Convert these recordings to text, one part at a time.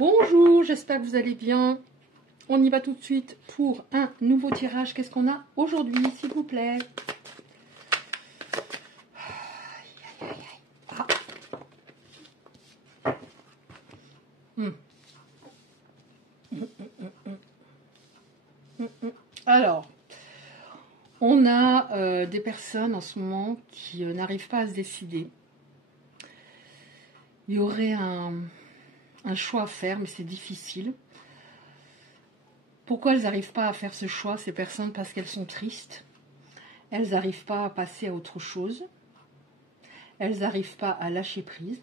Bonjour, j'espère que vous allez bien. On y va tout de suite pour un nouveau tirage. Qu'est-ce qu'on a aujourd'hui, s'il vous plaît? Ah. Alors, on a des personnes en ce moment qui n'arrivent pas à se décider. Il y aurait un choix à faire, mais c'est difficile. Pourquoi elles n'arrivent pas à faire ce choix, ces personnes? Parce qu'elles sont tristes. Elles n'arrivent pas à passer à autre chose. Elles n'arrivent pas à lâcher prise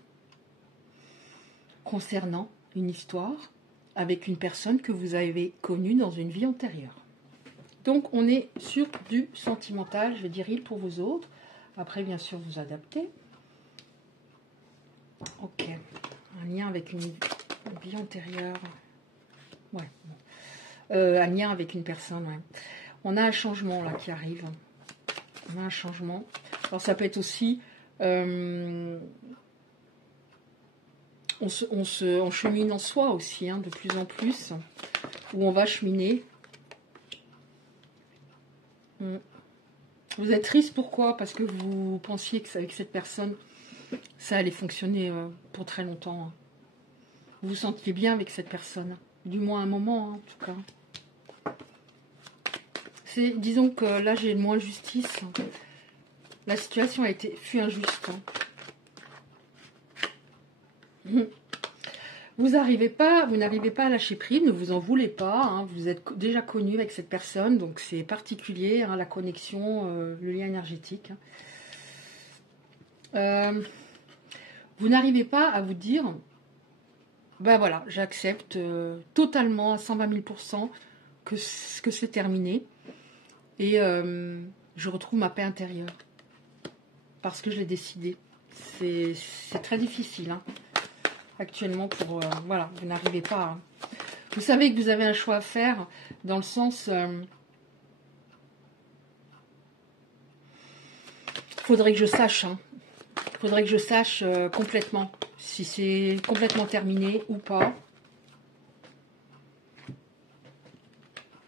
concernant une histoire avec une personne que vous avez connue dans une vie antérieure. Donc on est sur du sentimental, je vais dire il pour vous autres. Après bien sûr vous adaptez. Ok, un lien avec une vie antérieure. Ouais. Un lien avec une personne, ouais. On a un changement là qui arrive. On a un changement. Alors ça peut être aussi... on chemine en soi aussi, hein, de plus en plus. Où on va cheminer. Vous êtes triste, pourquoi? Parce que vous pensiez qu'avec cette personne, ça allait fonctionner pour très longtemps. Hein. Vous vous sentiez bien avec cette personne. Du moins un moment, hein, en tout cas. Disons que là, j'ai le moins justice. La situation fut injuste. Vous n'arrivez pas à lâcher prise, ne vous en voulez pas. Hein, vous êtes déjà connu avec cette personne, donc c'est particulier, hein, la connexion, le lien énergétique. Vous n'arrivez pas à vous dire, ben voilà, j'accepte totalement à 120 000% que c'est terminé. Et je retrouve ma paix intérieure. Parce que je l'ai décidé. C'est très difficile. Hein, actuellement, pour... voilà, vous n'arrivez pas à... Vous savez que vous avez un choix à faire dans le sens... faudrait que je sache. Hein, faudrait que je sache complètement si c'est complètement terminé ou pas.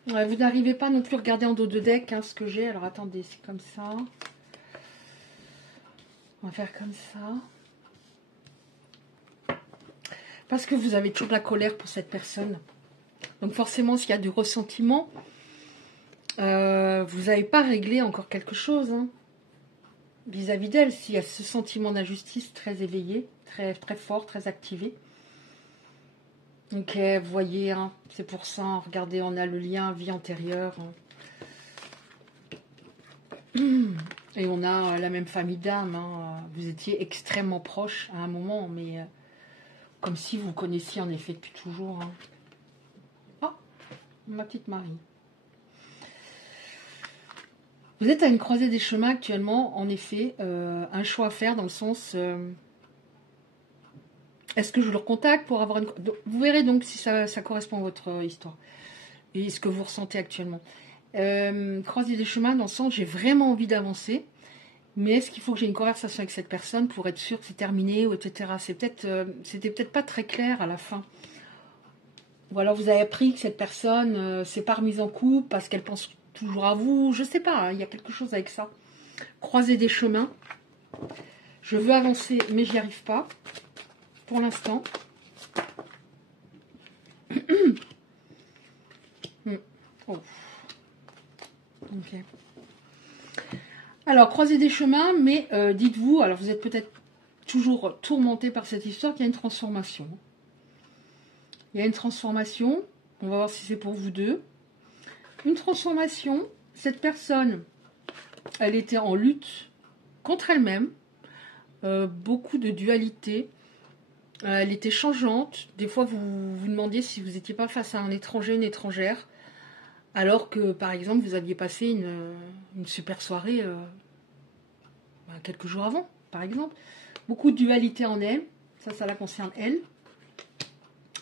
Vous n'arrivez pas non plus à regarder en dos de deck hein, ce que j'ai. Alors attendez, c'est comme ça. On va faire comme ça. Parce que vous avez toujours de la colère pour cette personne. Donc forcément, s'il y a du ressentiment, vous n'avez pas réglé encore quelque chose. Hein, vis-à-vis d'elle, s'il y a ce sentiment d'injustice très éveillé, très, très fort, très activé. Ok, vous voyez, hein, c'est pour ça, regardez, on a le lien vie antérieure. Et on a la même famille d'âme. Hein. Vous étiez extrêmement proches à un moment, mais comme si vous connaissiez en effet depuis toujours. Hein. Ah, ma petite Marie. Vous êtes à une croisée des chemins actuellement, en effet, un choix à faire dans le sens... est-ce que je le recontacte pour avoir une... Vous verrez donc si ça correspond à votre histoire et ce que vous ressentez actuellement. Croiser des chemins dans le sens j'ai vraiment envie d'avancer, mais est-ce qu'il faut que j'ai une conversation avec cette personne pour être sûr que c'est terminé, ou etc. C'était peut-être pas très clair à la fin. Ou alors vous avez appris que cette personne s'est pas remise en couple parce qu'elle pense toujours à vous, je sais pas, hein, il y a quelque chose avec ça. Croiser des chemins. Je veux avancer, mais j'y arrive pas. Pour l'instant. Oh. Ok. Alors, croiser des chemins, mais dites-vous, alors vous êtes peut-être toujours tourmenté par cette histoire, qu'il y a une transformation. Il y a une transformation, on va voir si c'est pour vous deux. Une transformation, cette personne, elle était en lutte contre elle-même, beaucoup de dualité. Elle était changeante. Des fois, vous vous demandiez si vous n'étiez pas face à un étranger, une étrangère. Alors que, par exemple, vous aviez passé une super soirée quelques jours avant, par exemple. Beaucoup de dualité en elle. Ça la concerne elle.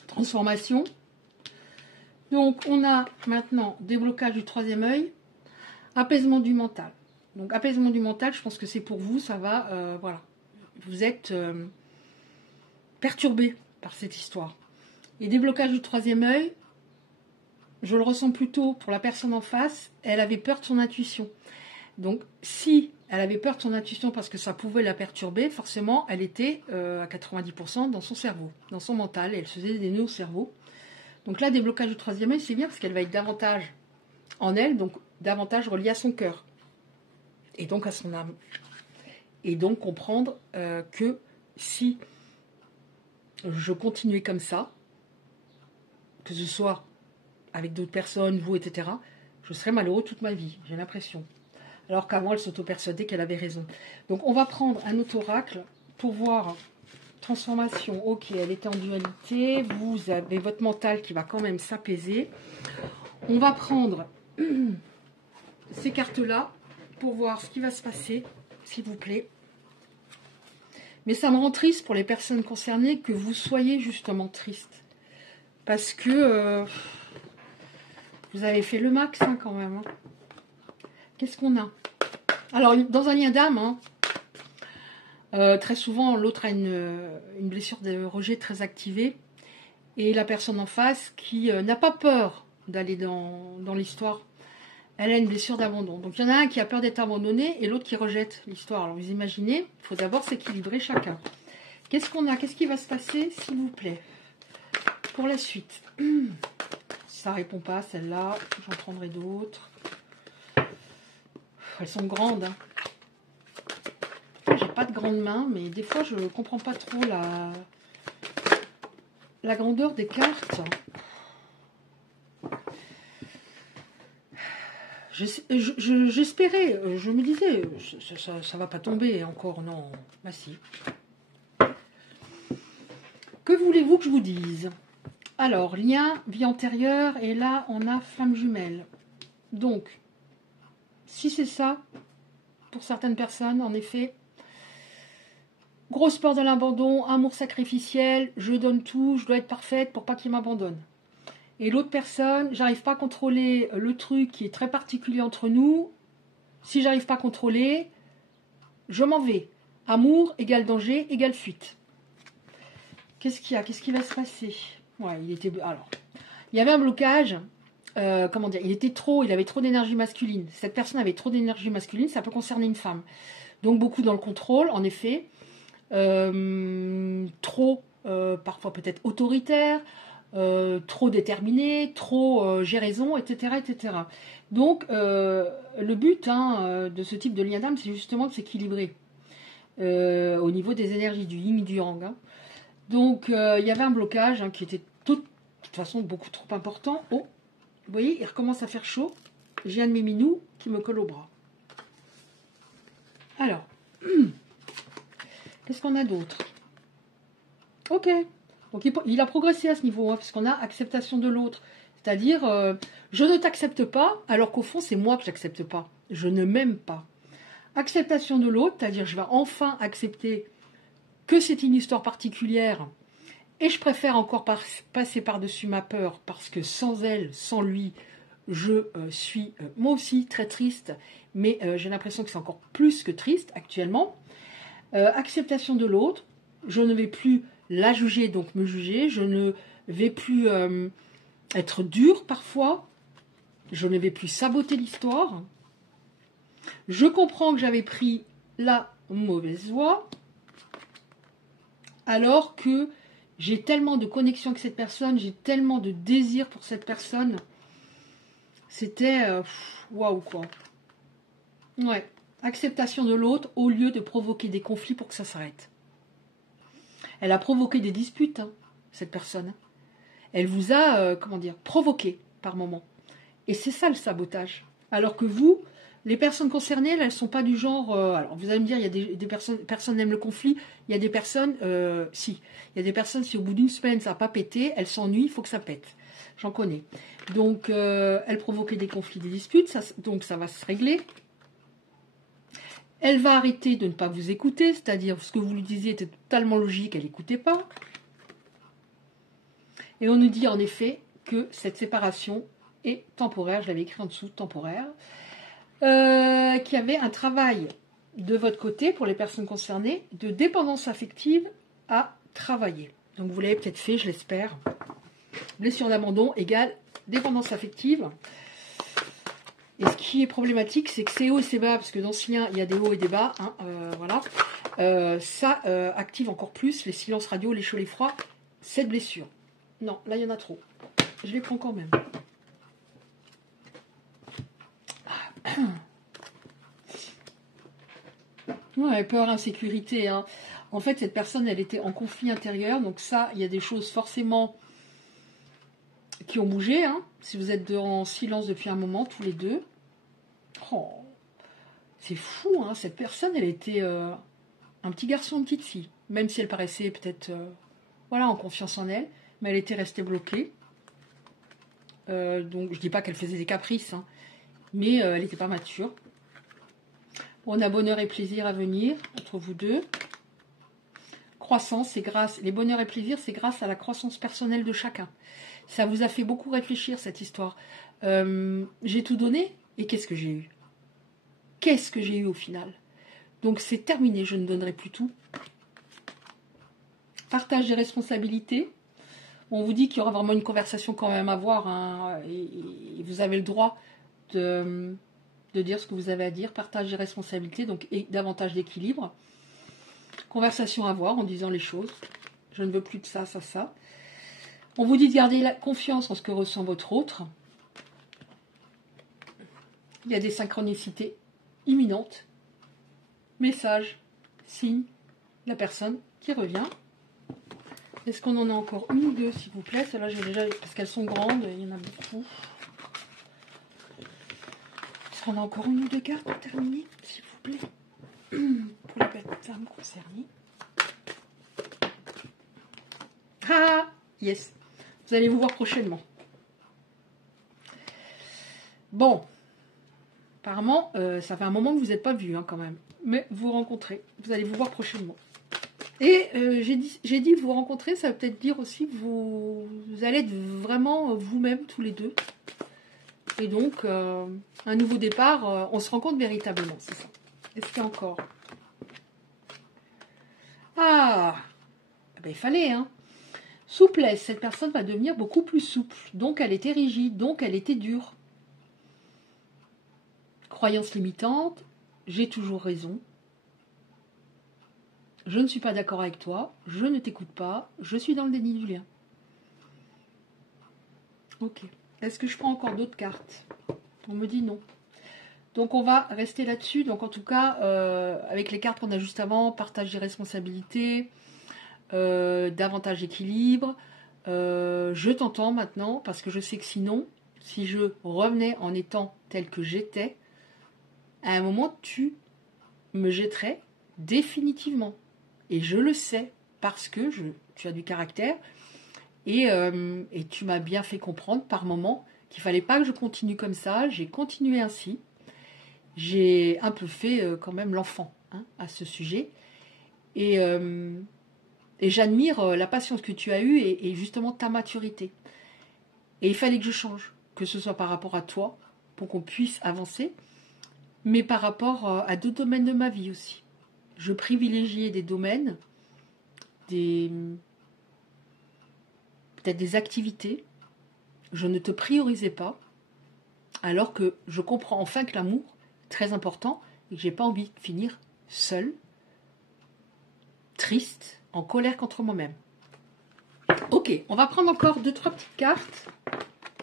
Transformation. Donc, on a maintenant déblocage du troisième œil. Apaisement du mental. Donc, apaisement du mental, je pense que c'est pour vous. Ça va, voilà. Vous êtes... perturbé par cette histoire. Et déblocage du troisième œil, je le ressens plutôt pour la personne en face, elle avait peur de son intuition. Donc, si elle avait peur de son intuition parce que ça pouvait la perturber, forcément, elle était à 90% dans son cerveau, dans son mental, et elle se faisait des nœuds au cerveau. Donc là, déblocage du troisième œil, c'est bien parce qu'elle va être davantage en elle, donc davantage reliée à son cœur, et donc à son âme. Et donc comprendre que si je continuais comme ça, que ce soit avec d'autres personnes, vous, etc., je serais malheureux toute ma vie, j'ai l'impression. Alors qu'avant, elle s'auto-persuadait qu'elle avait raison. Donc, on va prendre un autre oracle pour voir transformation. Ok, elle était en dualité. Vous avez votre mental qui va quand même s'apaiser. On va prendre ces cartes-là pour voir ce qui va se passer, s'il vous plaît. Mais ça me rend triste pour les personnes concernées que vous soyez justement triste. Parce que vous avez fait le max hein, quand même. Hein. Qu'est-ce qu'on a? Alors, dans un lien d'âme, hein, très souvent, l'autre a une blessure de rejet très activée. Et la personne en face qui n'a pas peur d'aller dans l'histoire, elle a une blessure d'abandon. Donc, il y en a un qui a peur d'être abandonné et l'autre qui rejette l'histoire. Alors, vous imaginez, il faut d'abord s'équilibrer chacun. Qu'est-ce qu'on a? Qu'est-ce qui va se passer, s'il vous plaît, pour la suite? Ça répond pas, celle-là. J'en prendrai d'autres. Elles sont grandes. Hein. J'ai pas de grandes mains, mais des fois je ne comprends pas trop la grandeur des cartes. J'espérais, je me disais, ça va pas tomber encore, non. Bah si. Que voulez-vous que je vous dise? Alors, lien, vie antérieure, et là on a flamme jumelle. Donc, si c'est ça, pour certaines personnes, en effet, grosse peur de l'abandon, amour sacrificiel, je donne tout, je dois être parfaite pour pas qu'il m'abandonne. Et l'autre personne, j'arrive pas à contrôler le truc qui est très particulier entre nous. Si j'arrive pas à contrôler, je m'en vais. Amour égale danger égale fuite. Qu'est-ce qu'il y a? Qu'est-ce qui va se passer? Ouais, alors, il y avait un blocage. Comment dire, il avait trop d'énergie masculine. Cette personne avait trop d'énergie masculine, ça peut concerner une femme. Donc beaucoup dans le contrôle, en effet. Trop, parfois peut-être autoritaire, trop déterminé, trop j'ai raison, etc., etc. Donc le but de ce type de lien d'âme, c'est justement de s'équilibrer au niveau des énergies du yin et du yang. Hein. Donc il y avait un blocage qui était de toute façon beaucoup trop important. Oh, vous voyez, il recommence à faire chaud. J'ai un de mes minous qui me colle au bras. Alors, qu'est-ce qu'on a d'autre? Ok. Donc, il a progressé à ce niveau, hein, parce qu'on a acceptation de l'autre. C'est-à-dire, je ne t'accepte pas, alors qu'au fond, c'est moi que j'accepte pas. Je ne m'aime pas. Acceptation de l'autre, c'est-à-dire, je vais enfin accepter que c'est une histoire particulière, et je préfère encore passer par-dessus ma peur, parce que sans elle, sans lui, je suis moi aussi très triste, mais j'ai l'impression que c'est encore plus que triste actuellement. Acceptation de l'autre, je ne vais plus la juger, donc me juger, je ne vais plus être dur parfois, je ne vais plus saboter l'histoire, je comprends que j'avais pris la mauvaise voie, alors que j'ai tellement de connexion avec cette personne, j'ai tellement de désir pour cette personne, c'était waouh quoi. Ouais, acceptation de l'autre au lieu de provoquer des conflits pour que ça s'arrête. Elle a provoqué des disputes, hein, cette personne. Elle vous a, provoqué par moment. Et c'est ça le sabotage. Alors que vous, les personnes concernées, elles ne sont pas du genre... alors vous allez me dire, il y a des personnes aiment le conflit. Il y a des personnes, si. Il y a des personnes, si au bout d'une semaine, ça n'a pas pété, elles s'ennuient, il faut que ça pète. J'en connais. Donc, elle provoquait des conflits, des disputes, donc ça va se régler. Elle va arrêter de ne pas vous écouter, c'est-à-dire ce que vous lui disiez était totalement logique, elle n'écoutait pas. Et on nous dit en effet que cette séparation est temporaire, je l'avais écrit en dessous, temporaire, qu'il y avait un travail de votre côté, pour les personnes concernées, de dépendance affective à travailler. Donc vous l'avez peut-être fait, je l'espère. Blessure d'abandon égale dépendance affective. Et ce qui est problématique, c'est que c'est haut et c'est bas, parce que dans ce lien, il y a des hauts et des bas. Hein, voilà. Ça active encore plus les silences radio, les chauds, les froids. Cette blessure. Non, là, il y en a trop. Je les prends quand même. Ouais, peur, insécurité. Hein. En fait, cette personne, elle était en conflit intérieur. Donc ça, il y a des choses forcément qui ont bougé. Hein. Si vous êtes en silence depuis un moment, tous les deux. Oh, c'est fou, hein. Cette personne, elle était un petit garçon, une petite fille. Même si elle paraissait peut-être voilà, en confiance en elle. Mais elle était restée bloquée. Donc, je dis pas qu'elle faisait des caprices. Hein, mais elle n'était pas mature. On a bonheur et plaisir à venir entre vous deux. Croissance, c'est grâce. Les bonheurs et plaisirs, c'est grâce à la croissance personnelle de chacun. Ça vous a fait beaucoup réfléchir, cette histoire. J'ai tout donné, et qu'est-ce que j'ai eu? Qu'est-ce que j'ai eu au final? Donc c'est terminé, je ne donnerai plus tout. Partage des responsabilités. On vous dit qu'il y aura vraiment une conversation quand même à avoir, hein, et vous avez le droit de dire ce que vous avez à dire. Partage des responsabilités, donc et davantage d'équilibre. Conversation à avoir en disant les choses. Je ne veux plus de ça, ça, ça. On vous dit de garder la confiance en ce que ressent votre autre. Il y a des synchronicités imminentes. Message, signe, la personne qui revient. Est-ce qu'on en a encore une ou deux, s'il vous plaît? Celles-là, j'ai déjà, parce qu'elles sont grandes, il y en a beaucoup. Est-ce qu'on a encore une ou deux cartes pour terminer, s'il vous plaît? Pour les bêtes âmes concernées. Ah, yes. Vous allez vous voir prochainement. Bon. Apparemment, ça fait un moment que vous n'êtes pas vus, hein, quand même. Mais vous rencontrez. Vous allez vous voir prochainement. Et j'ai dit vous rencontrer, ça veut peut-être dire aussi que vous allez être vraiment vous-même tous les deux. Et donc, un nouveau départ, on se rencontre véritablement, c'est ça. Est-ce qu'il y a encore? Ah, ben, il fallait, hein. Souplesse, cette personne va devenir beaucoup plus souple. Donc, elle était rigide, donc elle était dure. Croyance limitante, j'ai toujours raison. Je ne suis pas d'accord avec toi, je ne t'écoute pas, je suis dans le déni du lien. Ok. Est-ce que je prends encore d'autres cartes? On me dit non. Donc on va rester là-dessus. Donc en tout cas, avec les cartes qu'on a juste avant, partage des responsabilités, davantage d'équilibre. Je t'entends maintenant parce que je sais que sinon, si je revenais en étant tel que j'étais, à un moment tu me jetterais définitivement. Et je le sais parce que tu as du caractère et tu m'as bien fait comprendre par moments qu'il ne fallait pas que je continue comme ça. J'ai continué ainsi. J'ai un peu fait quand même l'enfant, hein, à ce sujet. Et j'admire la patience que tu as eue et justement ta maturité. Et il fallait que je change, que ce soit par rapport à toi, pour qu'on puisse avancer, mais par rapport à d'autres domaines de ma vie aussi. Je privilégiais des domaines, peut-être des activités. Je ne te priorisais pas, alors que je comprends enfin que l'amour est très important et que j'ai pas envie de finir seule, triste, en colère contre moi-même. Ok, on va prendre encore 2-3 petites cartes.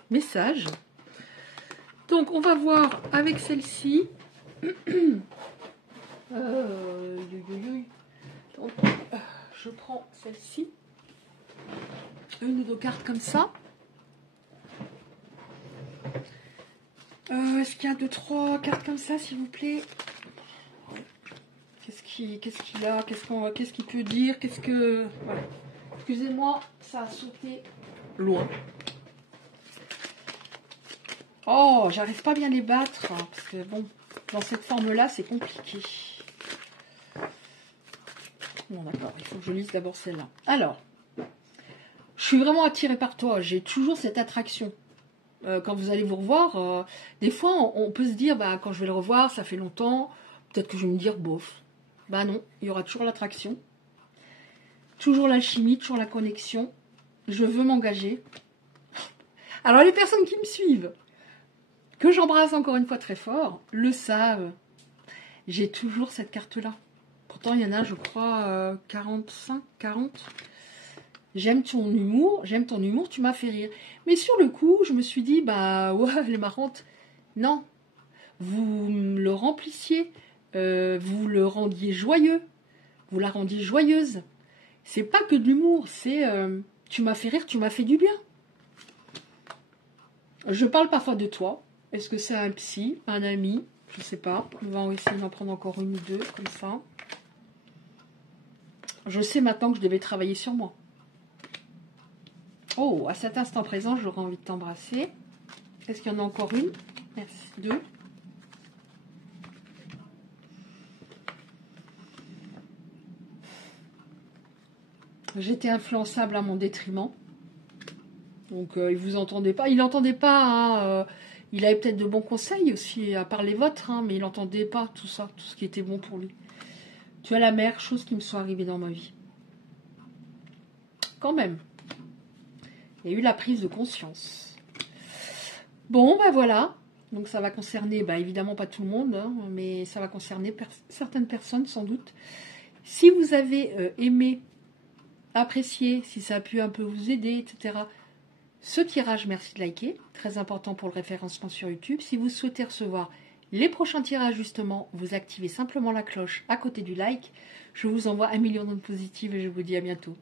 Message. Donc, on va voir avec celle-ci. Donc, je prends celle-ci. Une ou deux cartes comme ça. Est-ce qu'il y a 2-3 cartes comme ça, s'il vous plaît? Qu'est-ce qu'il a? Qu'est-ce qu'il peut dire? Voilà. Excusez-moi, ça a sauté loin. Oh, j'arrive pas bien à les battre, hein, parce que bon, dans cette forme-là, c'est compliqué. Bon, d'accord, il faut que je lise d'abord celle-là. Alors, je suis vraiment attirée par toi. J'ai toujours cette attraction. Quand vous allez vous revoir, des fois, on peut se dire, bah, quand je vais le revoir, ça fait longtemps, peut-être que je vais me dire, bof. Bah non, il y aura toujours l'attraction. Toujours l'alchimie, toujours la connexion. Je veux m'engager. Alors les personnes qui me suivent, que j'embrasse encore une fois très fort, le savent. J'ai toujours cette carte-là. Pourtant, il y en a, je crois, 45, 40. J'aime ton humour, tu m'as fait rire. Mais sur le coup, je me suis dit, bah ouais, elle est marrante. Non, vous le remplissiez, vous le rendiez joyeux, vous la rendiez joyeuse. C'est pas que de l'humour, c'est tu m'as fait rire, tu m'as fait du bien. Je parle parfois de toi. Est-ce que c'est un psy, un ami? Je sais pas. On va essayer d'en prendre encore une ou deux, comme ça. Je sais maintenant que je devais travailler sur moi. Oh, à cet instant présent, j'aurais envie de t'embrasser. Est-ce qu'il y en a encore une? Merci. Deux. J'étais influençable à mon détriment. Donc, il vous entendait pas. Il n'entendait pas. Hein, il avait peut-être de bons conseils aussi, à part les vôtres, hein, mais il n'entendait pas tout ça, tout ce qui était bon pour lui. Tu es la meilleure chose qui me soit arrivée dans ma vie. Quand même. Il y a eu la prise de conscience. Bon, ben voilà. Donc ça va concerner, bah, évidemment pas tout le monde, hein, mais ça va concerner certaines personnes sans doute. Si vous avez aimé, apprécié, si ça a pu un peu vous aider, etc., ce tirage, merci de liker. Très important pour le référencement sur YouTube. Si vous souhaitez recevoir les prochains tirages, justement, vous activez simplement la cloche à côté du like. Je vous envoie 1 million d'ondes positives et je vous dis à bientôt.